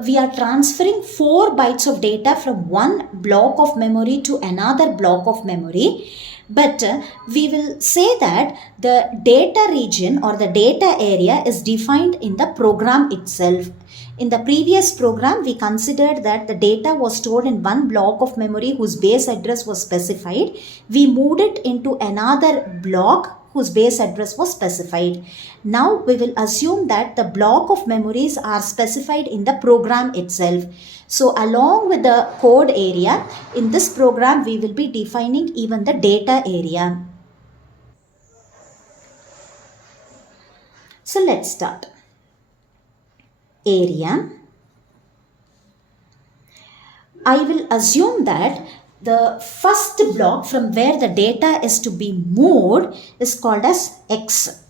we are transferring 4 bytes of data from one block of memory to another block of memory. But we will say that the data region or the data area is defined in the program itself. In the previous program, we considered that the data was stored in one block of memory whose base address was specified. We moved it into another block whose base address was specified. Now we will assume that the block of memories are specified in the program itself. So along with the code area, in this program we will be defining even the data area. So let's start. area, I will assume that the first block from where the data is to be moved is called as X.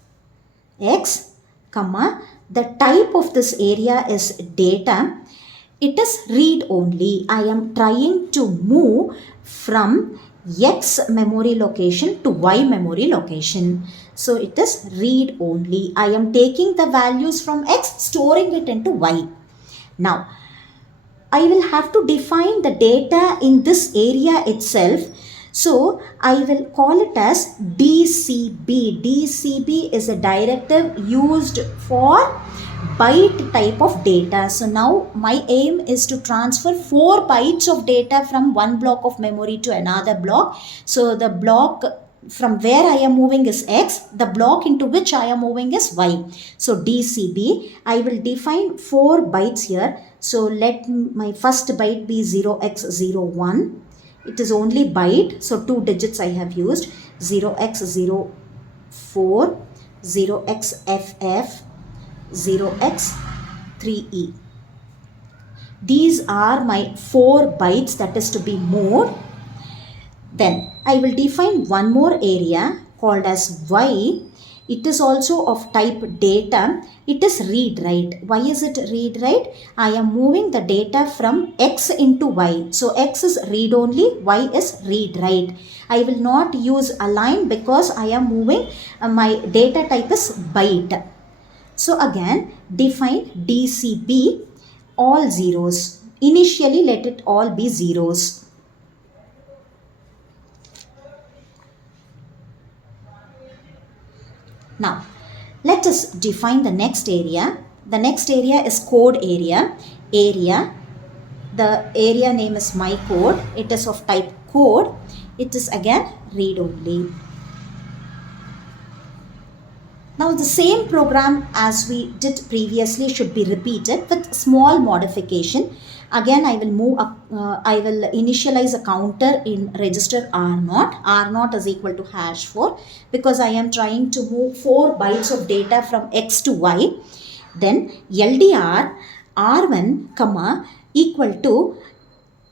X, comma, the type of this area is data. It is read only. I am trying to move from X memory location to Y memory location. So it is read only. I am taking the values from X, storing it into Y. Now, I will have to define the data in this area itself. So I will call it as DCB. DCB is a directive used for byte type of data. So now my aim is to transfer 4 bytes of data from one block of memory to another block. So the block from where I am moving is X, the block into which I am moving is Y. So DCB, I will define 4 bytes here. So let my first byte be 0x01. It is only byte, so 2 digits I have used. 0x04, 0xFF, 0x3E. These are my 4 bytes that is to be moved. Then I will define one more area called as Y. It is also of type data. It is read write. Why is it read write? I am moving the data from X into Y. So X is read only, Y is read write. I will not use align because I am moving my data type is byte. So again define DCB all zeros. Initially let it all be zeros. Now, let us define the next area. The next area is code area. Area. The area name is my code. It is of type code. It is again read only. Now the same program as we did previously should be repeated with small modification. Again I will move up, I will initialize a counter in register R0. R0 is equal to #4 because I am trying to move 4 bytes of data from X to Y. Then LDR R1 comma equal to,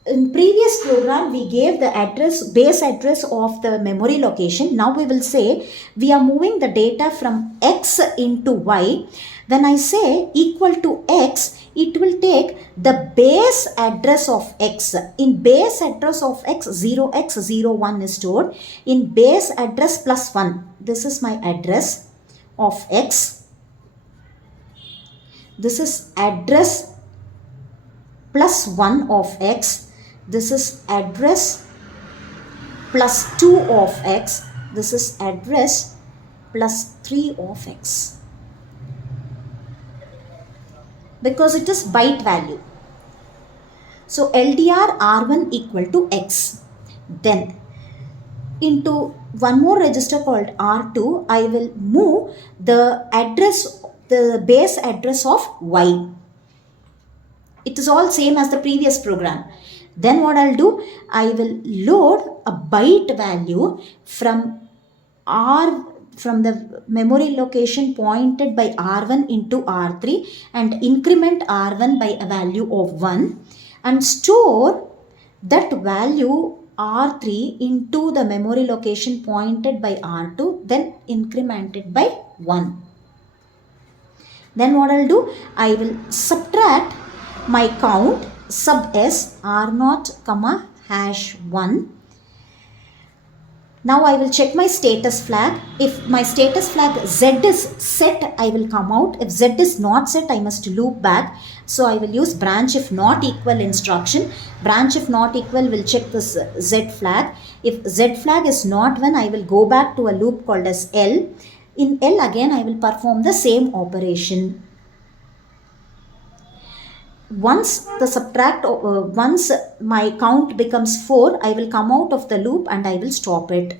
in previous program we gave the base address of the memory location. Now we will say we are moving the data from X into Y. When I say equal to X, it will take the base address of X. In base address of X, 0x01 is stored. In base address plus 1, this is my address of X. This is address plus 1 of X. This is address plus 2 of X. This is address plus 3 of X. Because it is byte value. So LDR R1 equal to X. Then into one more register called R2, I will move the base address of Y. It is all same as the previous program. Then what I'll do, I will load a byte value from the memory location pointed by R1 into R3 and increment R1 by a value of 1 and store that value R3 into the memory location pointed by R2, then increment it by 1. Then what I'll do, I will subtract my count sub s R0 comma #1. Now I will check my status flag. If my status flag Z is set, I will come out. If Z is not set, I must loop back. So I will use branch if not equal instruction. Branch if not equal will check this Z flag. If Z flag is not 1, I will go back to a loop called as L. In L again, I will perform the same operation. Once my count becomes 4, I will come out of the loop and I will stop it.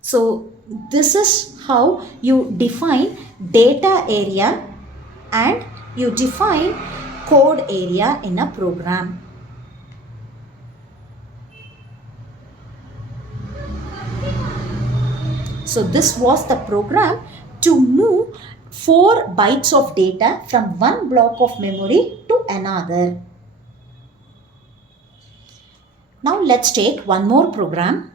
So this is how you define data area and you define code area in a program. So this was the program to move 4 bytes of data from one block of memory to another. Now let's take one more program.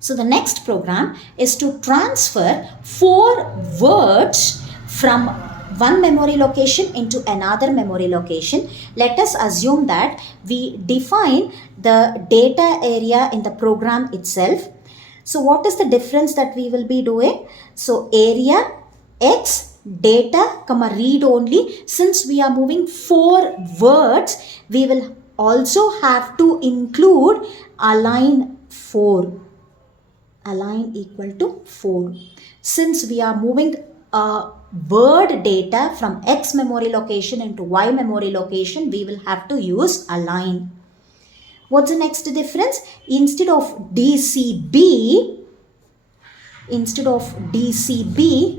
So the next program is to transfer 4 words from one memory location into another memory location. Let us assume that we define the data area in the program itself. So what is the difference that we will be doing? So area X data comma read only. Since we are moving 4 words, we will also have to include align 4. Align equal to 4. Since we are moving word data from X memory location into Y memory location, we will have to use align. What's the next difference? Instead of DCB,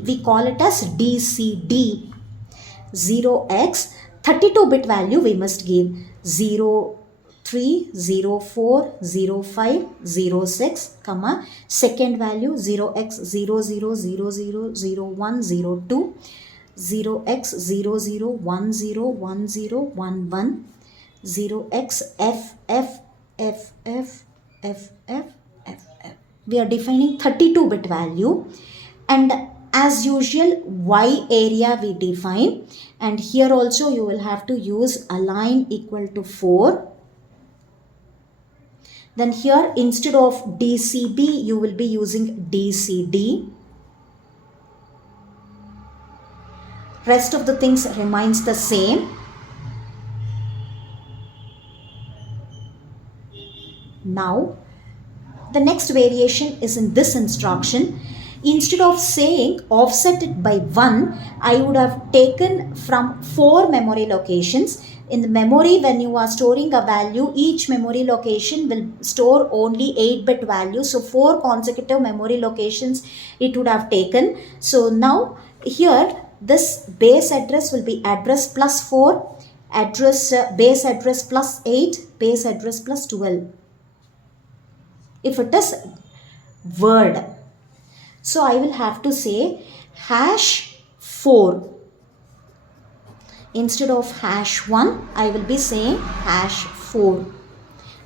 we call it as DCD. 0x, 32-bit value we must give 0, 3, 0, 4, 0, 5, 0, 6, comma, second value 0x, 0, 0, 0, 0, 0, 1, 0, 2, 0x, 0, 0, 1, 0, 1, 0, 1, 1, 0x, F, F, F, F, F, F, F, F. We are defining 32-bit value, and as usual Y area we define, and here also you will have to use align equal to 4. Then here instead of DCB you will be using DCD. Rest of the things remains the same. Now the next variation is in this instruction. Instead of saying offset it by 1, I would have taken from 4 memory locations. In the memory, when you are storing a value, each memory location will store only 8-bit value. So 4 consecutive memory locations it would have taken. So now here this base address will be address plus 4, address base address plus 8, base address plus 12. If it is word, so I will have to say hash 4. Instead of hash 1, I will be saying hash 4.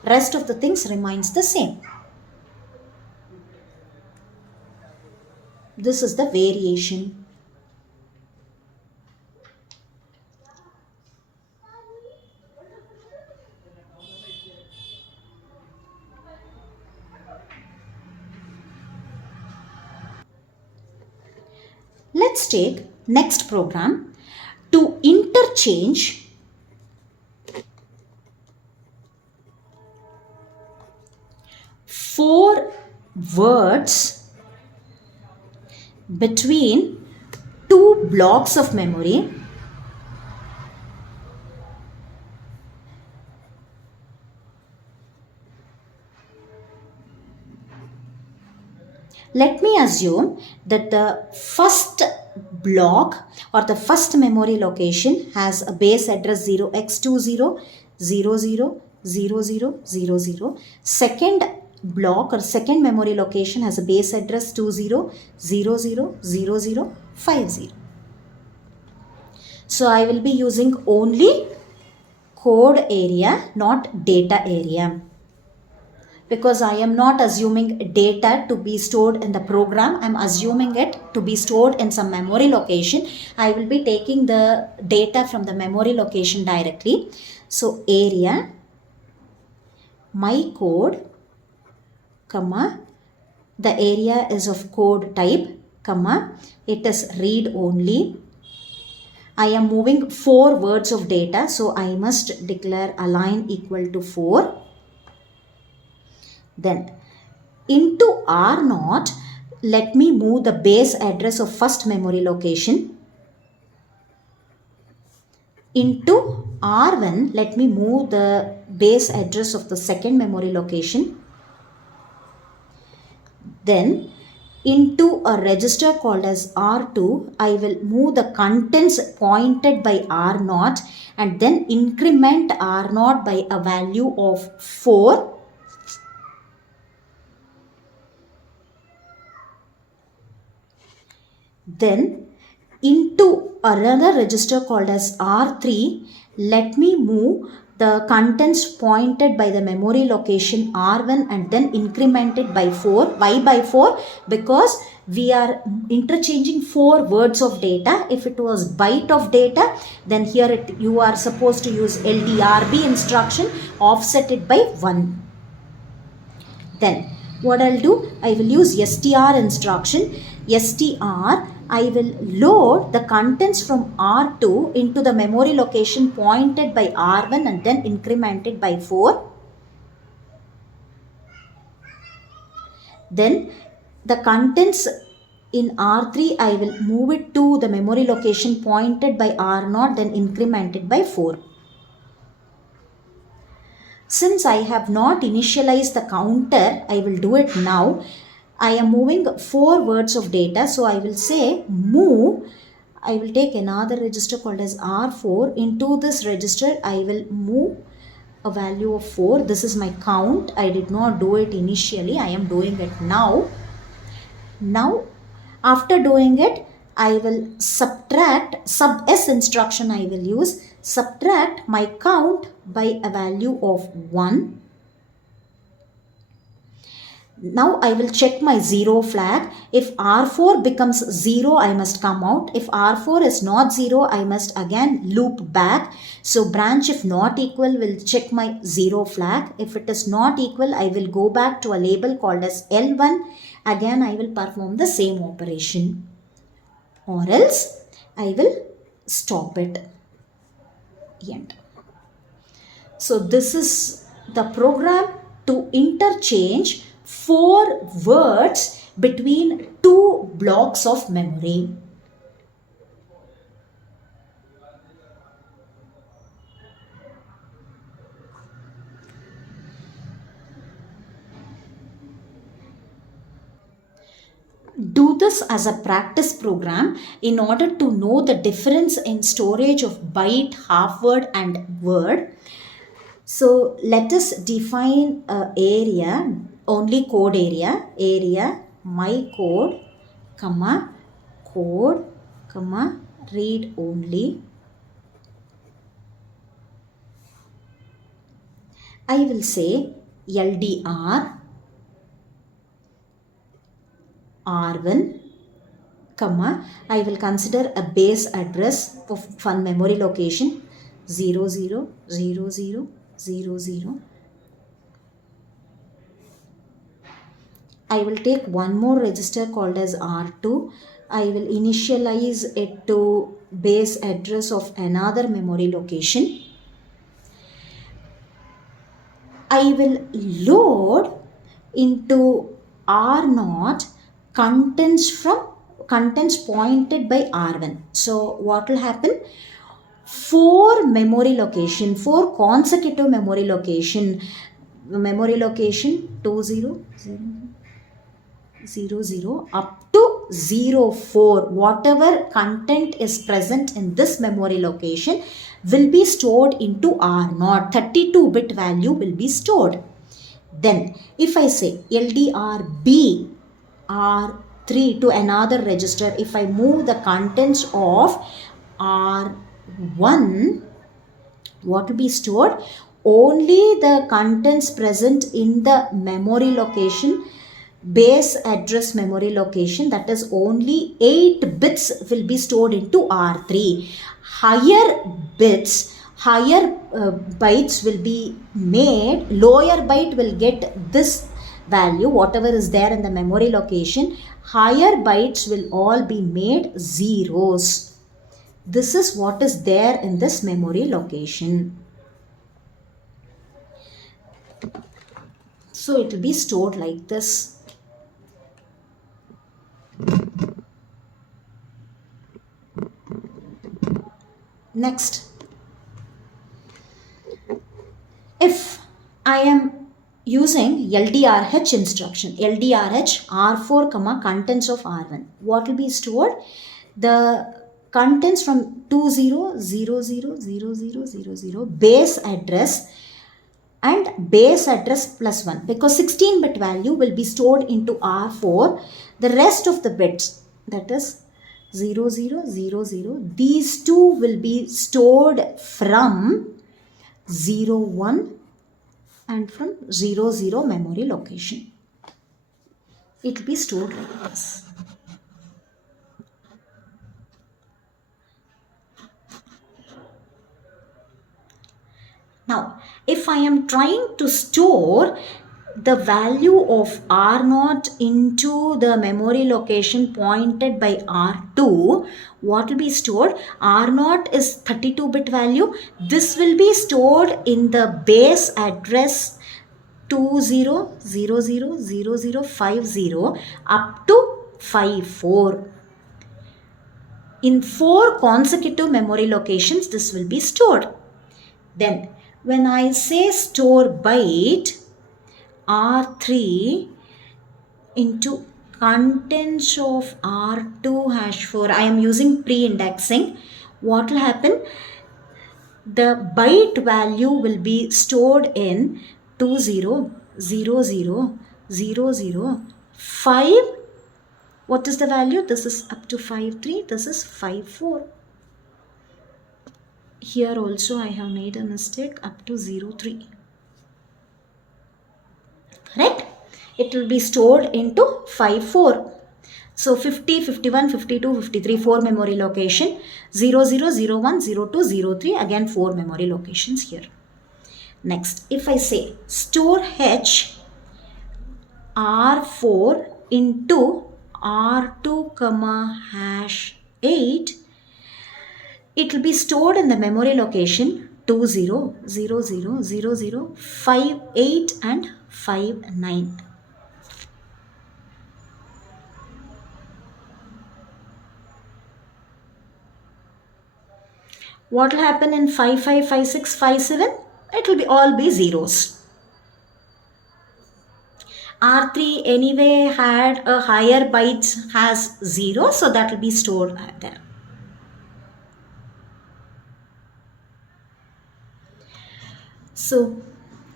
Rest of the things remains the same. This is the variation. Let's take next program to interchange four words between 2 blocks of memory. Let me assume that the first block or the first memory location has a base address 0x20, 000000. Second block or second memory location has a base address 20000050. So I will be using only code area, not data area, because I am not assuming data to be stored in the program. I am assuming it to be stored in some memory location. I will be taking the data from the memory location directly. So area, my code, comma, the area is of code type, comma, it is read only. I am moving 4 words of data, so I must declare align equal to 4. Then into R0, let me move the base address of first memory location. Into R1, let me move the base address of the second memory location. Then into a register called as R2, I will move the contents pointed by R0 and then increment R0 by a value of 4. Then into another register called as R3, let me move the contents pointed by the memory location R1 and then incremented by 4. Why by 4? Because we are interchanging 4 words of data. If it was byte of data, then here you are supposed to use LDRB instruction, offset it by 1. Then what I'll do, I will use str instruction. Str, I will load the contents from R2 into the memory location pointed by R1 and then incremented by 4. Then the contents in R3, I will move it to the memory location pointed by R0, then incremented by 4. Since I have not initialized the counter, I will do it now. I am moving 4 words of data. So I will say move. I will take another register called as R4. Into this register, I will move a value of 4. This is my count. I did not do it initially. I am doing it now. Now, after doing it, I will subtract, sub s instruction I will use, subtract my count by a value of 1. Now I will check my 0 flag. If R4 becomes 0, I must come out. If R4 is not 0, I must again loop back. So branch if not equal will check my 0 flag. If it is not equal, I will go back to a label called as L1. Again, I will perform the same operation. Or else, I will stop it. End. So this is the program to interchange 4 words between 2 blocks of memory. Do this as a practice program in order to know the difference in storage of byte, half word and word. So let us define a area, only code area, my code, code, read only. I will say LDR R1, I will consider a base address of one memory location 000000. I will take one more register called as R2. I will initialize it to base address of another memory location. I will load into R0 contents pointed by R1. So what will happen? 4 consecutive memory location 2000 up to 04, whatever content is present in this memory location will be stored into R0. 32-bit value will be stored. Then if I say LDRB R3 to another register, if I move the contents of R1, what will be stored? Only the contents present in the memory location, base address memory location, that is only 8 bits will be stored into R3. Higher bytes will be made, lower byte will get this value, whatever is there in the memory location. Higher bytes will all be made zeros. This is what is there in this memory location. So it will be stored like this. Next, if I am using LDRH instruction, LDRH R4, contents of R1, what will be stored? The contents from 20000000 base address and base address plus 1, because 16-bit value will be stored into R4. The rest of the bits, that is 0, 0, 0, 0. These two will be stored from 0, 1 and from 0, 0 memory location. It will be stored like this. Now, if I am trying to store the value of R0 into the memory location pointed by R2, what will be stored? R0 is 32-bit value. This will be stored in the base address 20000050 up to 54. In 4 consecutive memory locations, this will be stored. Then, when I say store byte, R3 into contents of R2 hash 4, I am using pre-indexing. What will happen? The byte value will be stored in 20000005. What is the value? This is up to 53. This is 54. Here also I have made a mistake, up to 03. Correct? It will be stored into 54. So 50, 51, 52, 53, 4 memory location, 00, 01, 02, 03, again 4 memory locations here. Next, if I say store H R4 into R2 comma hash 8, it will be stored in the memory location 20, 00, 00, 58 and 59. What will happen in 55, 56, 57? It will be all be zeros. R3 anyway had a higher bytes, has 0, so that will be stored there. So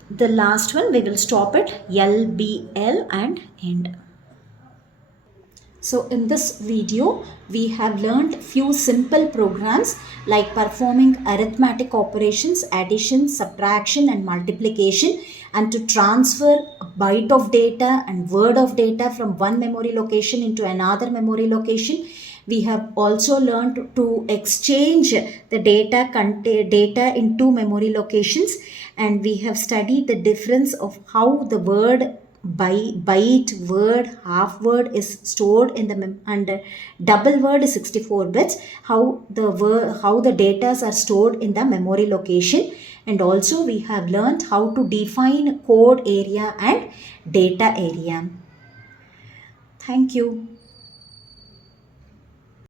the last one we will stop at LBL and end. So in this video, we have learned few simple programs like performing arithmetic operations, addition, subtraction and multiplication, and to transfer a byte of data and word of data from one memory location into another memory location. We have also learned to exchange the data in two memory locations, and we have studied the difference of how the word byte, word, half word is stored in the and double word is 64 bits, how the data are stored in the memory location. And also we have learned how to define code area and data area. Thank you.